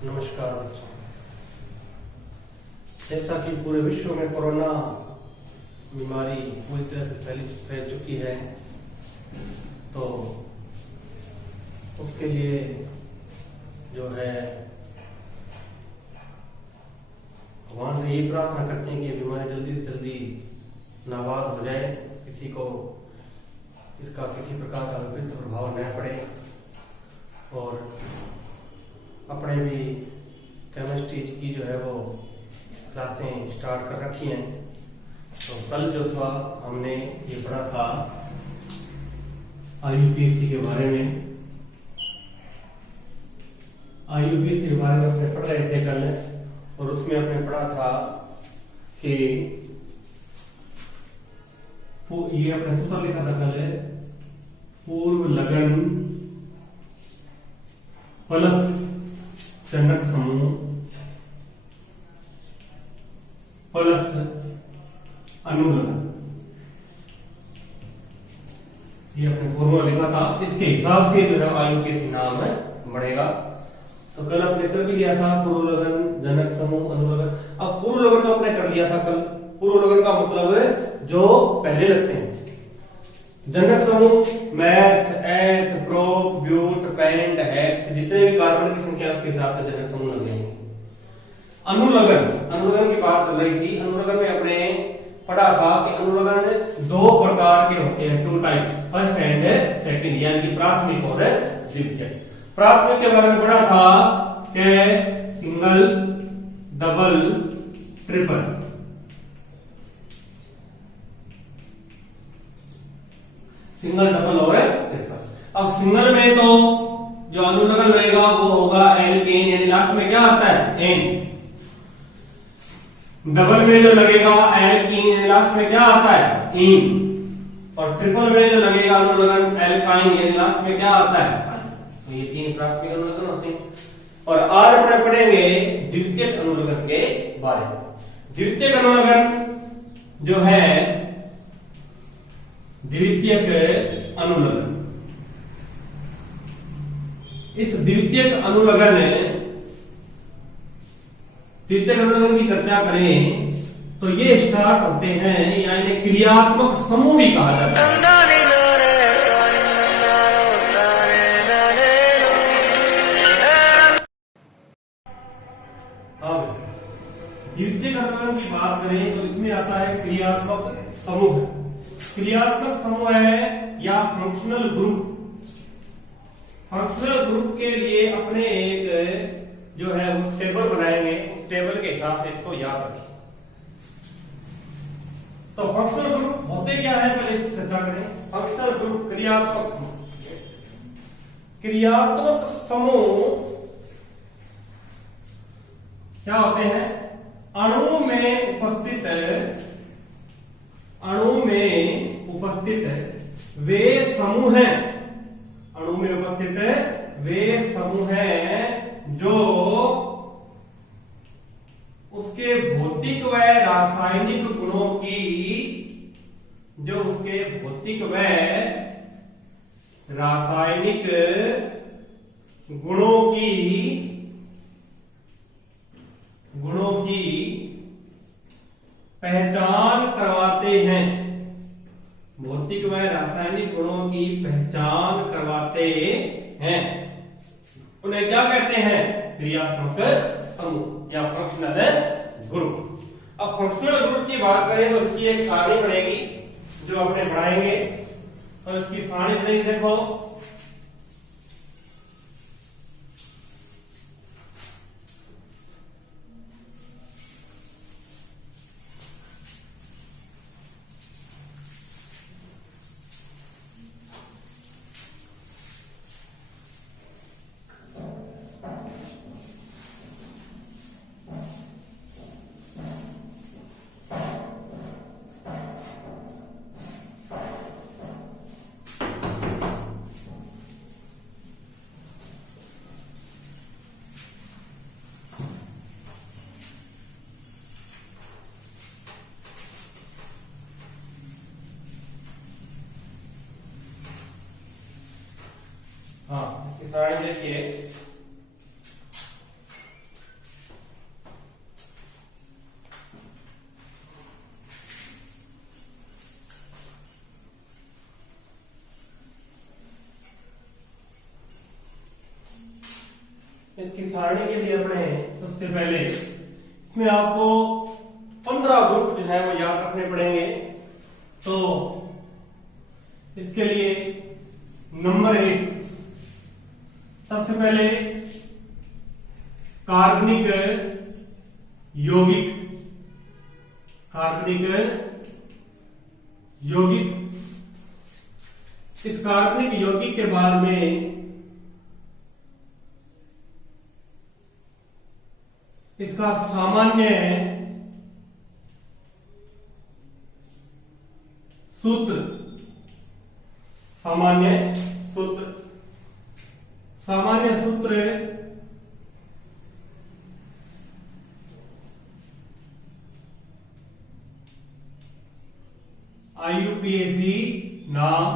नमस्कार बच्चों। जैसा कि पूरे विश्व में कोरोना बीमारी पूरी तरह से फैल चुकी है, तो उसके लिए जो है भगवान से यही प्रार्थना करते हैं कि ये बीमारी जल्दी से जल्दी नाबाद हो जाए, किसी को इसका किसी प्रकार का विपरीत प्रभाव न पड़े। और अपने भी केमिस्ट्री की जो है वो क्लासें स्टार्ट कर रखी हैं। तो कल जो था हमने ये पढ़ा था IUPAC के बारे में। IUPAC के बारे में अपने पढ़ रहे थे कल, और उसमें अपने पढ़ा था कि ये अपने सूत्र लिखा था कल, पूर्व लगन प्लस जनक समूह प्लस अनुलगन, ये अपने फॉर्मूला लिखा था। इसके हिसाब से जो है IUPAC नाम बढ़ेगा। तो कल अपने कर भी लिया था पूर्व लगन, जनक समूह, अनुलगन। अब पूर्व लगन तो अपने कर लिया था कल। पूर्व लगन का मतलब जो पहले लगते हैं। जनक समूह मैथ, एथ, प्रोप, ब्यूट, पेंट, हेक्स, जितने भी कार्बन की संख्या उसके हिसाब से जनक समूह लग जाएंगे। अनुलगन की बात चल रही थी। अनुलगन में अपने पढ़ा था कि अनुलगन दो प्रकार के होते हैं, two type, first and second, यानी कि प्राथमिक और द्वितीयक। प्राथमिक के बारे में पढ़ा था कि single, double, triple. Single, double और ट्रिपल। अब सिंगल में तो जो अनुलगन लगेगा वो होगा एल्केन, यानी लास्ट में क्या आता है, एन। डबल में जो लगेगा एल्कीन, लास्ट में क्या आता है, इन। और ट्रिपल में जो लगेगा अनुलगन एल्काइन, यानी लास्ट में क्या आता है, तो ये तीन प्राथमिक अनुलगन होते हैं। और आज अपने पढ़ेंगे द्वितीयक अनुलगन के बारे में। द्वितीयक अनुलगन जो है, द्वितीयक अनुलगन, इस द्वितीयक अनुलगन की चर्चा करें तो ये स्टार्ट होते हैं, यानी क्रियात्मक समूह भी कहा जाता है। अब द्वितीयक अनुलगन की बात करें तो इसमें आता है क्रियात्मक समूह। क्रियात्मक समूह है या फंक्शनल ग्रुप। फंक्शनल ग्रुप के लिए अपने एक जो है वो टेबल बनाएंगे, उस टेबल के हिसाब से इसको याद रखें। तो फंक्शनल ग्रुप होते क्या है, पहले इसकी चर्चा करें। फंक्शनल ग्रुप क्रियात्मक समूह। क्रियात्मक समूह क्या होते हैं, अणु में उपस्थित वे समूह हैं। अणु में उपस्थित वे समूह हैं जो उसके भौतिक व रासायनिक गुणों की, जो उसके भौतिक व रासायनिक गुणों की पहचान करवाते हैं। भौतिक व रासायनिक गुणों की पहचान करवाते हैं। उन्हें क्या कहते हैं, क्रियात्मक समूह या फंक्शनल ग्रुप। अब फंक्शनल ग्रुप की बात करें तो इसकी एक सारणी बनेगी जो अपने बढ़ाएंगे। तो इसकी सारणी बनेगी, देखो हाँ, इसकी सारणी देखिए। इसकी सारणी के लिए अपने सबसे पहले इसमें आपको 15 ग्रुप जो है वो याद रखने पड़ेंगे। तो इसके लिए नंबर 1, सबसे पहले कार्बनिक यौगिक। कार्बनिक यौगिक, इस कार्बनिक यौगिक के बाद में इसका सामान्य सूत्र, सामान्य सूत्र, सामान्य सूत्र IUPAC नाम,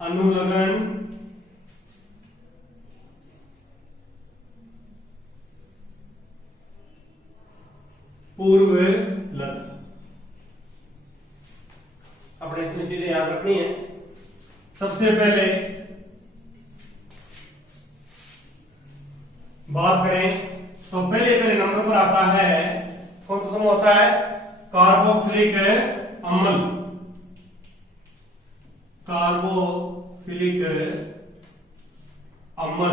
अनुलग्न, पूर्व लगन। अपने इसमें चीजें याद रखनी है। सबसे पहले बात करें तो पहले नंबर पर आता है, कौन सा समूह होता है? कार्बोक्सिलिक अम्ल। कार्बोक्सिलिक अम्ल,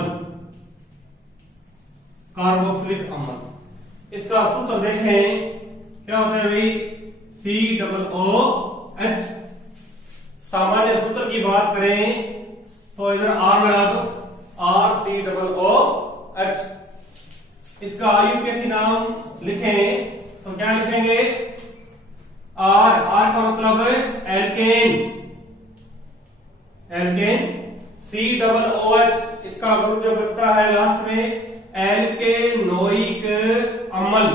कार्बोक्सिलिक अम्ल। इसका सूत्र देखें क्या होता है भाई? COOH। सामान्य सूत्र की बात करें तो इधर R लगा दो, RCOOH। इसका IUPAC नाम लिखें तो क्या लिखेंगे? R का मतलब एल्केन, एल्केन। COOH, इसका ग्रुप जो बनता है लास्ट में एल्केनोइक अम्ल,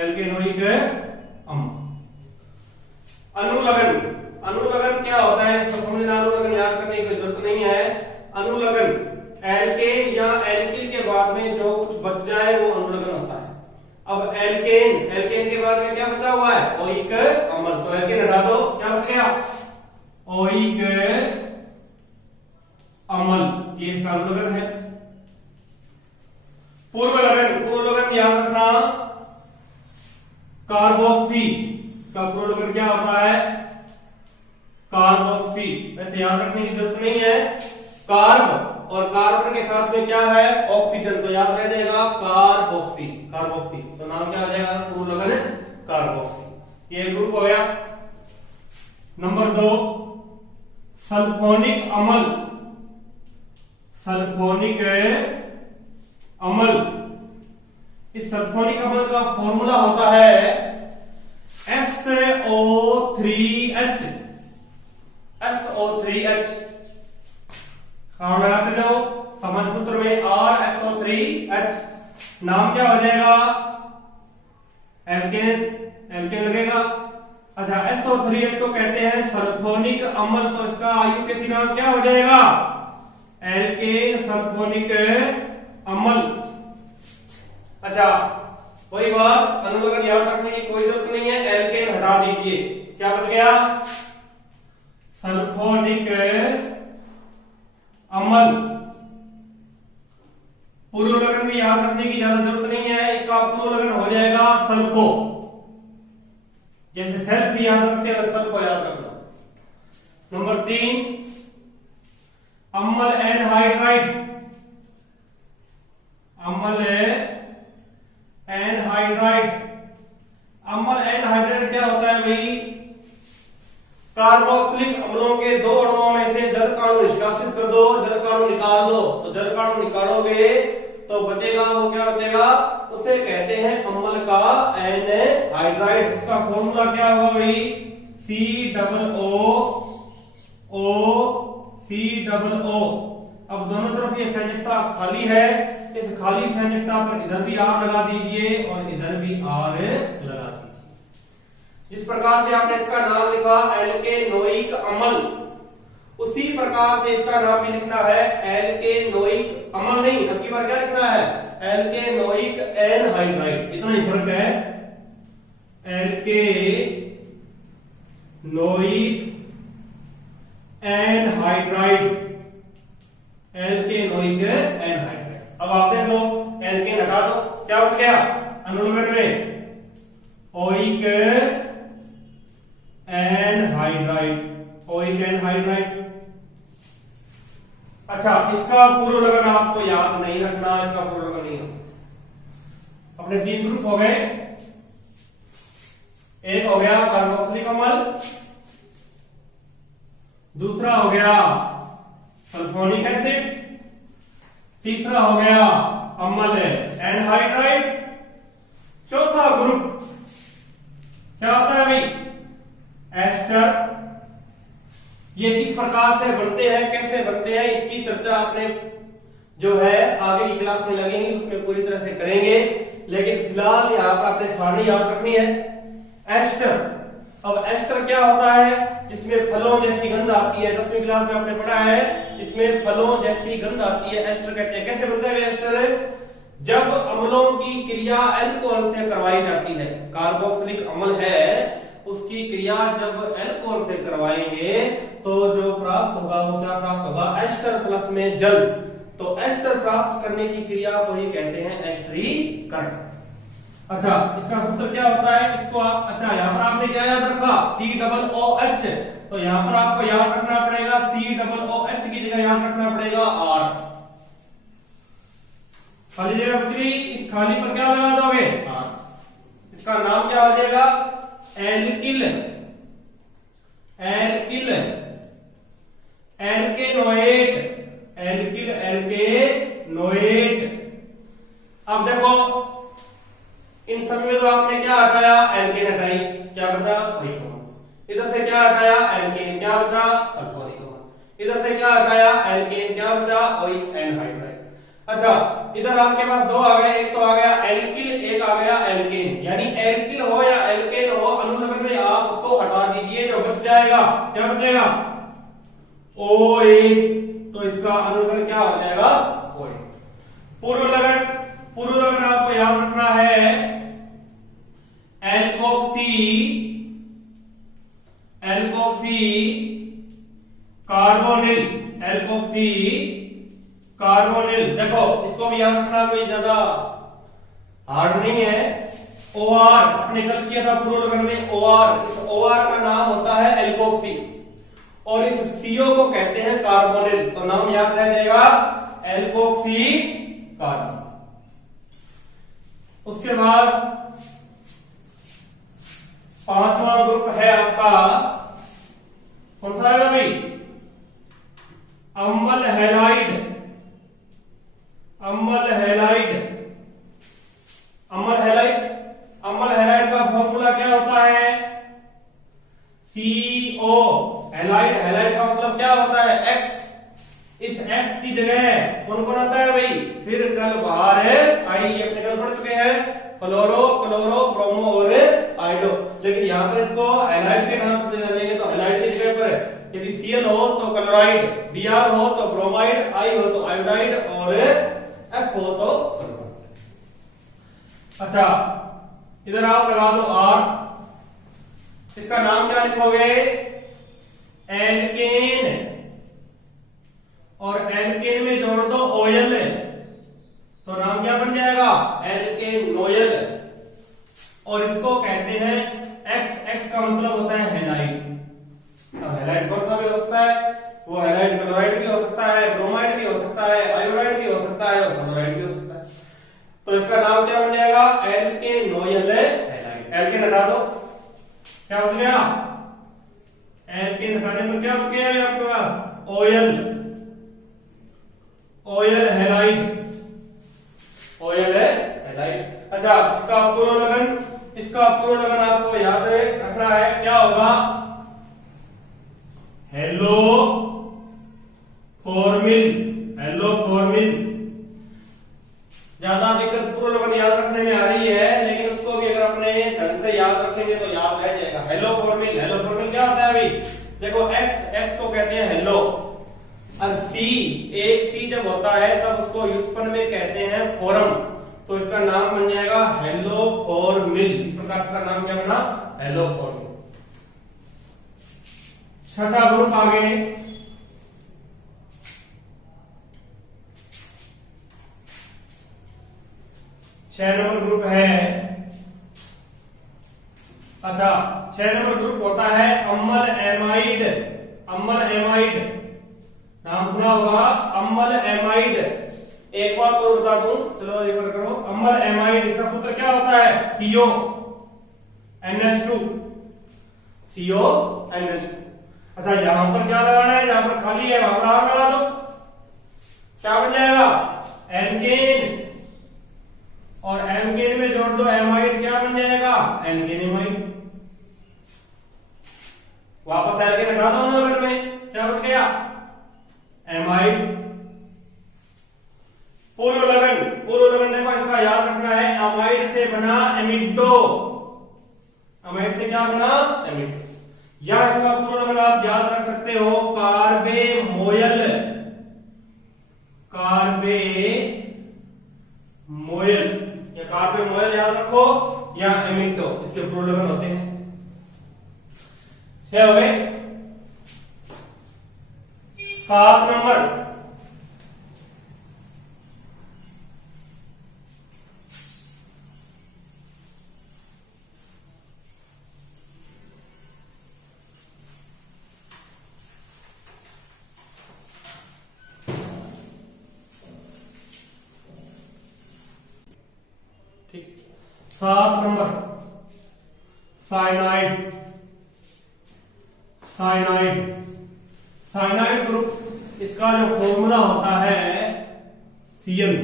एल्केनोइक अम्ल। अनुलग्न, अनुलग्न क्या होता है? तो समझना, अनुलग्न याद करने की जरूरत नहीं है। अनुलग्न एल्केन या एल्किल के बाद में जो कुछ बच जाए वो अनुलग्न होता है। अब एल्केन, एल्केन के बाद में क्या बचा हुआ है? ओइक अम्ल। तो एल्केन हटा दो, क्या बच गया? ओइक अम्ल, ये इसका अनुलग्न है। पूर्व लगन, पूर्व लगन याद रखना, कार्बोक्सी। का पूर्व लगन क्या होता है? कार्बोक्सी। वैसे याद रखने की जरूरत नहीं है। कार्ब और कार्बन के साथ में क्या है? ऑक्सीजन, तो याद रह जाएगा कार्बोक्सी, कार्बोक्सी। तो नाम क्या हो जाएगा? पूर्व लगन कार्बोक्सी। ये ग्रुप हो गया। नंबर 2, सल्फोनिक अम्ल। सल्फोनिक अम्ल, इस सल्फोनिक अम्ल का फॉर्मूला होता है SO3H। SO3H लगाते जाओ, सामान्य सूत्र में RSO3H। नाम क्या हो जाएगा? एल्केन, एल्केन लगेगा। अच्छा, SO3H को कहते हैं सल्फोनिक अम्ल, तो इसका IUPAC नाम क्या हो जाएगा? एल्केन सल्फोनिक अम्ल। अच्छा, कोई बात, अनुलग्न याद रखने की कोई जरूरत नहीं है। एल्केन हटा दीजिए, क्या बच गया? सल्फोनिक अम्ल। पूर्व लगन भी याद रखने की ज्यादा जरूरत नहीं है। इसका पूर्व लगन हो जाएगा सल्फो। जैसे सेल्फ याद रखते हैं सल्फो याद रखना। नंबर 3, अम्ल एनहाइड्राइड। अम्ल एनहाइड्राइड, अम्ल एनहाइड्राइड क्या होता है भाई? कार्बोक्सिलिक अम्लों के 2 अणुओं में से जल काणु निष्कासित कर दो, जल काणु निकाल दो। तो जल काणु निकालोगे तो बचेगा, वो क्या बचेगा? उसे कहते हैं अम्ल का एनहाइड्राइड। उसका फॉर्मूला क्या होगा भाई? COO। अब दोनों तरफ ये संयुक्ता खाली है, इस खाली संयुक्ता पर इधर भी R लगा दीजिए और इधर भी R लगा दीजिए। जिस प्रकार से आपने इसका नाम लिखा एल्केनोइक अम्ल, उसी प्रकार से इसका नाम भी लिखना है एल्केनोइक अम्ल। नहीं, अब की बार क्या लिखना है? एल्केनोइक एनहाइड्राइड। इतना ही फर्क है। एल्केनोइक एनहाइड्राइड, एल्केनोइक एनहाइड्राइड। अब आप देख लो, एल्केन हटा दो, क्या बच गया अनुलग्न में? Oic anhydride, oic anhydride. अच्छा, इसका पूर्व लगन आपको याद नहीं रखना, इसका पूर्व लगन नहीं होता। अपने 3 ग्रुप हो गए, एक हो गया कार्बोक्सिलिक अम्ल, दूसरा हो गया सल्फोनिक एसिड, तीसरा हो गया अम्ल एनहाइड्राइड, चौथा ग्रुप क्या होता है भाई? एस्टर। ये किस प्रकार से बनते हैं, कैसे बनते हैं, इसकी चर्चा आपने जो है आगे की क्लास में लगेंगी, उसमें पूरी तरह से करेंगे। लेकिन फिलहाल यहाँ पर आपने सारणी याद रखनी है। एस्टर, अब एस्टर क्या होता है? जिसमें फलों जैसी गंध आती है, 10वीं क्लास में आपने पढ़ा है, इसमें फलों जैसी गंध आती है, एस्टर कहते हैं। कैसे बनता है एस्टर? जब अम्लों की क्रिया एल्कोहल से करवाई जाती है, कार्बोक्सिलिक अम्ल है उसकी क्रिया जब एल्कोहल से करवाएंगे तो जो प्राप्त होगा वो क्या प्राप्त होगा? एस्टर प्लस में जल। तो एस्टर प्राप्त करने की क्रिया को ही कहते हैं एस्टरीकरण। अच्छा, इसका सूत्र क्या होता है? इसको अच्छा यहाँ पर आपने क्या याद रखा? COOH। तो यहाँ पर आपको याद रखना पड़ेगा COOH की जगह याद रखना पड़ेगा R। खाली जगह बच गई, इस खाली पर क्या लगा दोगे? R। इसका नाम क्या हो जाएगा? Alkyl, alkyl alkanoate, alkyl alkanoate. अब देखो इन सब में तो आपने क्या हटाया? एल्केन हटाई, क्या बचा? ओइक अम्ल। इधर से क्या हटाया? एल्केन, क्या बचा? सल्फोनिक अम्ल। इधर से क्या हटाया? एल्केन, क्या बचा? Oic anhydride. अच्छा, इधर आपके पास 2 आ गए, एक तो आ गया एल्किल, एक आ गया एल्केन। यानी एल्किल हो या एल्केन हो, अनुलग्न में आप उसको हटा दीजिए, जो बच जाएगा क्या बचेगा? OH। तो इसका अनुलग्न क्या हो जाएगा? OH। पूर्व लगन, पूर्व लगन आपको याद रखना है alkoxy, alkoxy carbonyl, alkoxy carbonyl. देखो इसको भी याद रखना, कोई ज्यादा हार्ड नहीं है। OR अपने कल किया था पूर्व लगन में, OR। इस OR का नाम होता है एल्कोक्सी और इस CO को कहते हैं कार्बोनिल। तो नाम याद रह जाएगा एल्कोक्सी कार्बोनिल। उसके बाद 5वां ग्रुप है आपका, कौन सा है भाई? अम्ल हैलाइड, अम्ल हैलाइड, अम्ल हैलाइड। अम्ल हैलाइड का फॉर्मूला क्या होता है? CO। हैलाइड, हैलाइड का मतलब क्या होता है? X। इस X की जगह कौन कौन आता है भाई? फिर कल बाहर है आई, ये अपने कल पढ़ चुके हैं, क्लोरो, क्लोरो, ब्रोमो और आइडो। लेकिन यहाँ पर इसको हैलाइड के नाम से जानेंगे, तो हैलाइड की जगह पर यदि Cl हो तो क्लोराइड, Br हो तो ब्रोमाइड, I हो तो आयोडाइड और F हो तो क्लोराइड। अच्छा, इधर आप लगा दो R। इसका नाम क्या लिखोगे? एल्केन। और एल्केन में जोड़ दो OL, तो नाम क्या बन जाएगा? एल्केनोयल। और इसको कहते हैं X। X का मतलब होता है हैलाइड। अब हैलाइड कौन सा भी हो सकता है? वो हैलाइड क्लोराइड भी हो सकता है, ब्रोमाइड भी हो सकता है, आयोडाइड भी हो सकता है और क्लोराइड भी हो सकता है। तो इसका नाम क्या बन जाएगा? एल्केनोयल हैलाइड। एल्केन हटा दो, क्या बच गया? एल्केन हटाने में क्या बच गया आपके पास? OL, OL halide, OL halide. अच्छा, इसका पूर्व लगन, इसका पूर्व लगन आपको याद रखना है, क्या होगा? Hello formal, hello formal. ज्यादा दिक्कत पूर्व लगन याद रखने में आ रही है, लेकिन उसको भी अगर अपने ढंग से याद रखेंगे तो याद रह जाएगा। हेलो फॉर्मिल, हेलो फॉर्मिल क्या होता है अभी? देखो X को कहते हैं हेलो, और C, एक C जब होता है तब उसको व्युत्पन्न में कहते हैं फोरम। तो इसका नाम बन जाएगा हेलो फॉर्मिल। इस प्रकार इसका नाम क्या बना? Hello formal. छठा ग्रुप आगे 6 नंबर ग्रुप है, अच्छा 6 नंबर ग्रुप होता है अम्ल एमाइड। अम्ल एमाइड नाम सुना होगा, अम्ल एमाइड। एक बात और बता दूं, चलो एक बार करो। अम्ल एमाइड इसका सूत्र क्या होता है? CO NH2, CO NH2। अच्छा यहां पर क्या लगाना है? जहां पर खाली है वहां पर R लगा दो, क्या बन जाएगा? एल्केन। और एल्केन में जोड़ दो एमाइड, क्या बन जाएगा? Alkene amide. वापस एल्केन हटा दो नंबर में, क्या बच गया? एमाइड। पूर्व लगन, पूर्व लगन देखो इसका याद रखना है, अमाइड से बना एमिडो। अमाइड से क्या बना? एमिडो। या इसका पूर्व लगन आप याद रख सकते हो, कार्बेमोयल। कार्बेमोयल या कार्बेमोयल याद रखो, या एमिडो, इसके पूर्व लगन होते हैं। हो गए 7 नंबर। ठीक, 7 number cyanide. Cyanide, cyanide group इसका जो फॉर्मूला होता है Cl,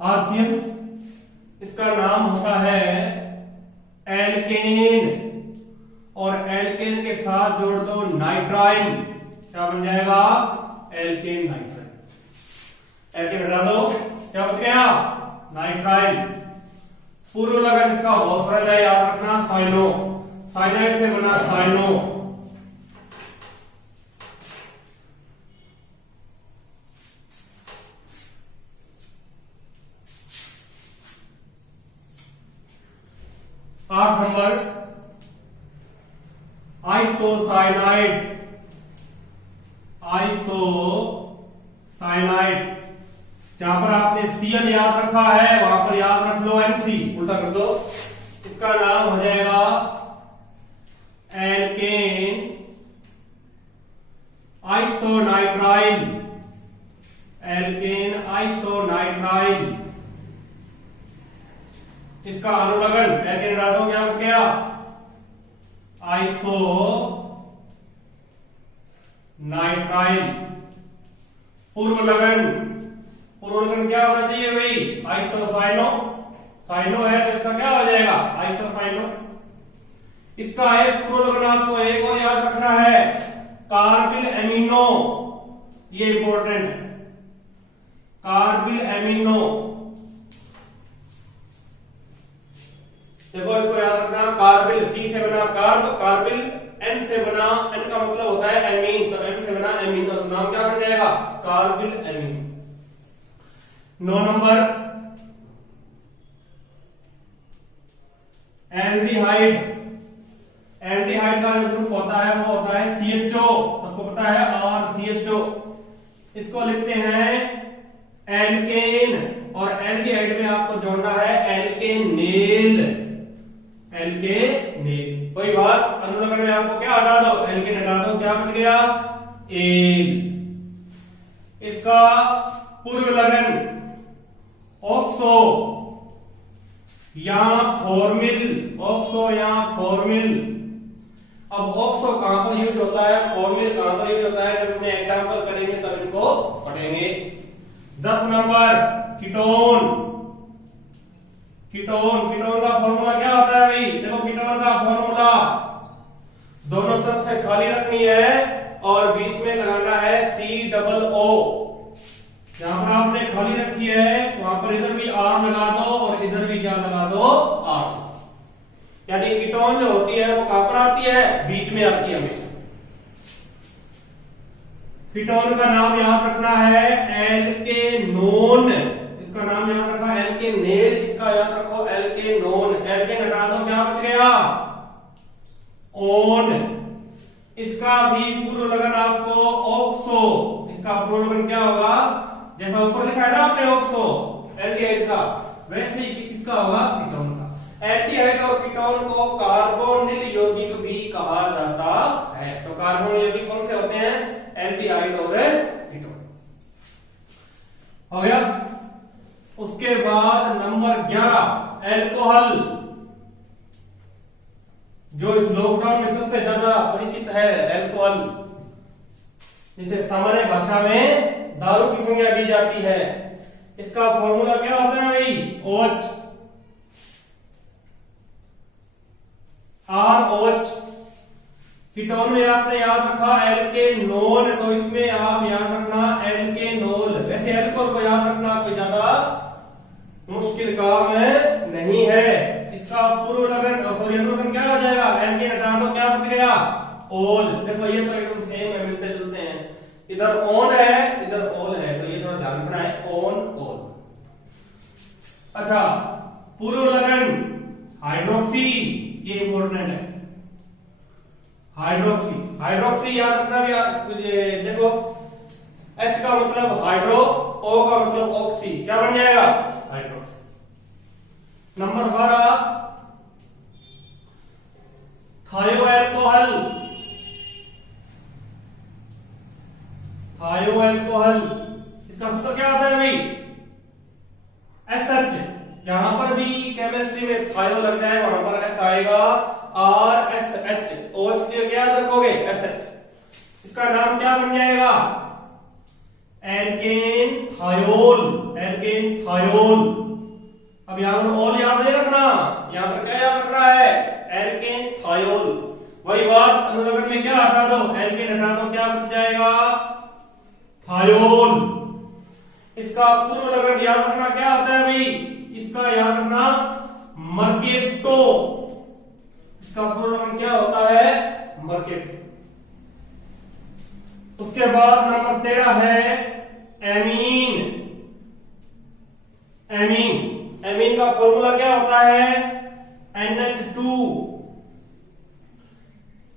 RCl। इसका नाम होता है एल्केन, और एल्केन के साथ जोड़ दो नाइट्राइल, क्या बन जाएगा? Alkene nitrile. एल्केन हटा दो, क्या बच गया? नाइट्राइल। पूर्व लगन इसका बहुत सरल है, याद रखना, साइनो। साइनाइड से बना साइनो। आठ नंबर आइसोसाइनाइड। आइसोसाइनाइड, जहां पर आपने Cl याद रखा है वहां पर याद रख लो NC, उल्टा कर दो। इसका नाम हो जाएगा एल्केन आइसोनाइट्राइल। एल्केन आइसोनाइट्राइल। इसका अनुलग्न एल्केन हटा दो, क्या बच गया? Iso nitrile. पूर्व लगन, पूर्व लगन क्या होना चाहिए भाई? आइसोसाइनो। साइनो है तो इसका क्या हो जाएगा? आइसोसाइनो। इसका एक पूर्व लगन आपको एक और याद रखना है, कार्बिल एमिनो। ये इंपॉर्टेंट है, कार्बिल एमिनो। देखो इसको याद रखना, कार्बिल C से बना कार्ब, कार्बिल N से बना, N का मतलब होता है एमीन, तो N से बना एमिनो, तो नाम क्या बन जाएगा? Carbyl amino. 9 number aldehyde. Aldehyde का जो ग्रुप होता है वो होता है CHO, सबको पता है RCHO। इसको लिखते हैं एल्केन, और एल्डिहाइड में आपको जोड़ना है एल्केनेल। एल्केनेल। कोई बात, अनुलग्न में आपको क्या हटा दो? एल्केन हटा दो, क्या बच गया? एल। इसका पूर्व लगन ऑक्सो या फॉर्मिल। ऑक्सो या फॉर्मिल। अब ऑक्सो कहां पर यूज होता है, फॉर्मिल कहां पर यूज होता है, जब अपने एग्जांपल करेंगे तब इनको पढ़ेंगे। 10 नंबर कीटोन। कीटोन, कीटोन का फॉर्मूला क्या होता है भाई? देखो कीटोन का फॉर्मूला, दोनों तरफ से खाली रखनी है और बीच में लगाना है COO। जहां पर आपने खाली रखी है वहां पर इधर भी R लगा दो और इधर भी क्या लगा दो? R। यानी कीटोन जो होती है वो कहां पर आती है? बीच में आती है हमेशा। कीटोन का नाम याद रखना है एल्केनोन। इसका नाम याद रखा एल्केनेल, इसका याद रखो एल्केनोन। एल्केन हटा दो, क्या बच गया? ओन। इसका भी पूर्व लगन आपको ऑक्सो। इसका पूर्व लगन क्या होगा? जैसा ऊपर लिखा है ना आपने ऑक्सो एल्डिहाइड का, वैसे ही किसका होगा, कीटोन का। एल्डिहाइड और कीटोन को कार्बोनिल यौगिक भी कहा जाता है। तो कार्बोनिल यौगिक कौन से होते हैं, एल्डिहाइड और कीटोन। हो गया। उसके बाद नंबर 11 एल्कोहल, जो इस लॉकडाउन में सबसे ज्यादा परिचित है एल्कोहल, जिसे सामान्य भाषा में दारू की संज्ञा दी जाती है। इसका फॉर्मूला क्या होता है भाई, OH, ROH। कीटोन में आपने याद रखा एल्केनोल, तो इसमें आप याद रखना एल्केनोल। वैसे एल्कोहल को याद रखना कोई ज्यादा मुश्किल काम नहीं है। इसका पूर्व लगन सॉरी अनुलग्न क्या हो जाएगा, एल्केन हटा दो, क्या बच गया, ओल। देखो ये तो एकदम सेम है, मिलते जुलते हैं। इधर ओन है, इधर ओल है, तो ये थोड़ा ध्यान रखना है, ओन ओल। अच्छा, पूर्व लगन हाइड्रोक्सी, ये इंपॉर्टेंट है। हाइड्रोक्सी, हाइड्रोक्सी याद रखना भी, देखो H का मतलब हाइड्रो, O का मतलब ऑक्सी, क्या बन जाएगा, हाइड्रोक्सी। नंबर 12 थायो एल्कोहल, थायो एल्कोहल, इसका सूत्र क्या होता है भाई, SH। जहां पर भी केमिस्ट्री में थायो लग जाए वहां पर S आएगा, RSH, OH के क्या रखोगे, SH। इसका नाम क्या बन जाएगा, एल्केन थायोल, एल्केन थायोल। अब यहां पर ओल याद नहीं रखना, यहां पर क्या याद रखना है, एल्केन थायोल। वही बात अनुलग्न में क्या हटा दो, एल्केन हटा दो, क्या बच जाएगा, थायोल। इसका पूर्व लगन याद रखना क्या होता है भाई, इसका याद रखना मर्केटो। इसका पूर्व लगन क्या होता है, मर्केटो। उसके बाद नंबर 13 है एमीन। एमीन, एमीन का फॉर्मूला क्या होता है, NH2।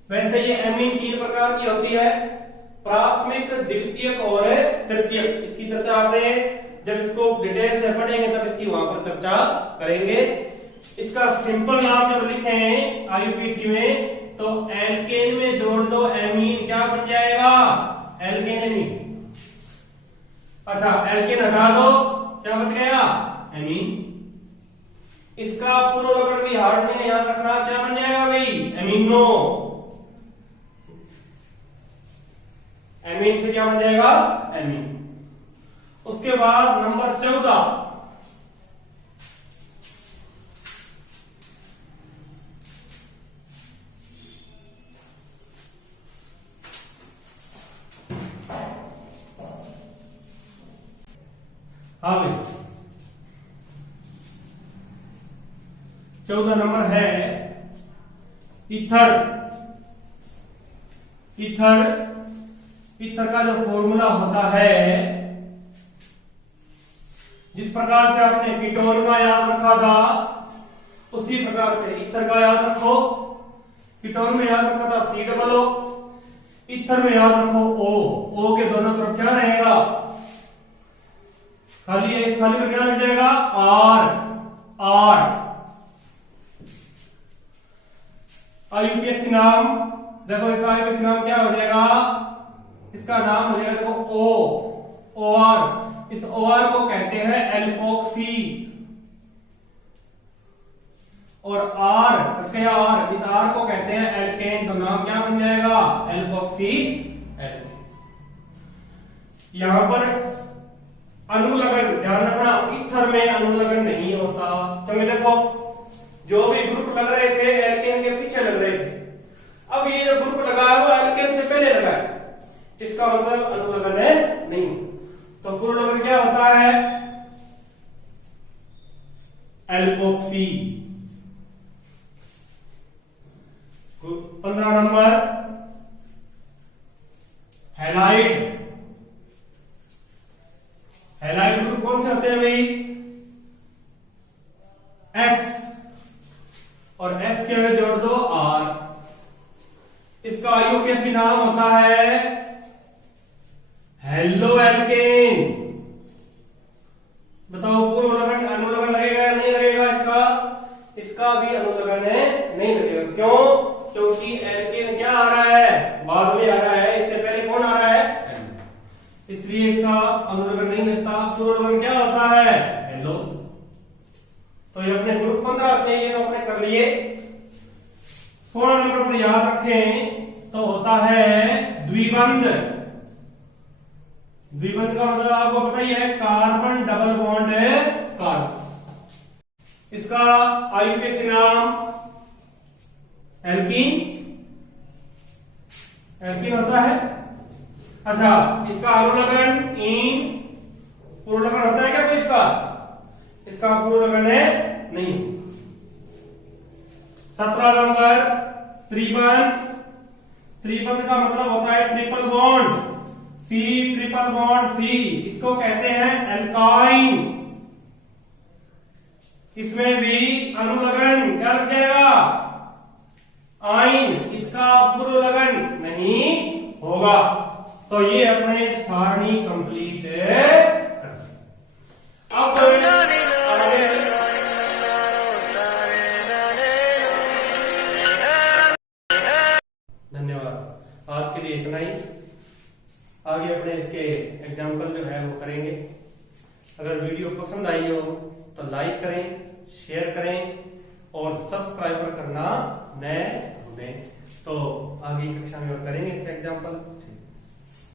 वैसे ये एमीन 3 प्रकार की होती है, प्राथमिक, द्वितीयक और तृतीयक। इसकी चर्चा आपने जब इसको डिटेल से पढ़ेंगे तब इसकी वहां पर चर्चा करेंगे। इसका सिंपल नाम जब लिखें IUPAC में, तो एल्केन में जोड़ दो एमीन, क्या बन जाएगा, एल्केन एमीन। अच्छा, एल्केन हटा दो, क्या बच गया, एमीन। इसका पूर्व लगन भी हार्ड नहीं याद रखना, क्या बन जाएगा भाई, एमिनो। एमीन से क्या बन जाएगा, एमीन। उसके बाद नंबर 14 हाँ भाई, 14 नंबर है ईथर। ईथर, ईथर का जो फॉर्मूला होता है, जिस प्रकार से आपने कीटोन का याद रखा था उसी प्रकार से ईथर का याद रखो। कीटोन में याद रखा था COO, ईथर में याद रखो O के दोनों तरफ क्या रहेगा, खाली है, इस खाली में क्या लग जाएगा, R। IUPAC नाम देखो, इसका IUPAC नाम क्या हो जाएगा, इसका नाम हो जाएगा देखो OR। इस OR को कहते हैं एल्कोक्सी, और R, इस R को कहते हैं एल्केन। तो नाम क्या बन जाएगा, एल्कोक्सी एल्केन। यहां पर अनुलग्न ध्यान रखना, ईथर में अनुलग्न नहीं होता। क्योंकि देखो जो भी ग्रुप लग रहे थे एल्केन के पीछे लग रहे थे, अब ये जो ग्रुप लगा है वो एल्केन से पहले लगा है, इसका मतलब अनुलग्न है नहीं। तो पूर्ण लगन क्या होता है, alkoxy. 15 number halide. Halide group कौन से होते हैं भाई, X, और S के आगे जोड़ दो R। इसका IUPAC नाम होता है हेलो एल्केन। क्या आ रहा है, बाद में आ रहा है, इससे पहले कौन आ रहा है, इसलिए इसका अनुलग्न नहीं मिलता। पुरोलगन क्या होता है, हेलो। तो ये अपने ग्रुप 15 थे, ये तो अपने कर लिए। 16 नंबर पर याद रखें तो होता है द्विबंध। द्विबंध का मतलब आपको पता ही है, कार्बन डबल बॉन्ड कार्बन। इसका आईयूपीएसी नाम एल्कीन, एल्कीन होता है। अच्छा, इसका अनुलग्न इन, पुरोलगन होता है क्या कोई इसका, इसका पुरोलगन है नहीं। 17 नंबर त्रिबंध। त्रिबंध का मतलब होता है triple bond, C triple bond C, इसको कहते हैं एल्काइन। इसमें भी अनुलग्न क्या लग जाएगा, आइन, इसका पुरोलगन नहीं होगा। तो ये अपने सारणी कंप्लीट कर। अब धन्यवाद, आज के लिए इतना ही। आगे अपने इसके एग्जाम्पल जो है वो करेंगे। अगर वीडियो पसंद आई हो तो लाइक करें, शेयर करें और सब्सक्राइबर करना न भूलें। तो आगे कक्षा में और करेंगे इसका एग्जाम्पल।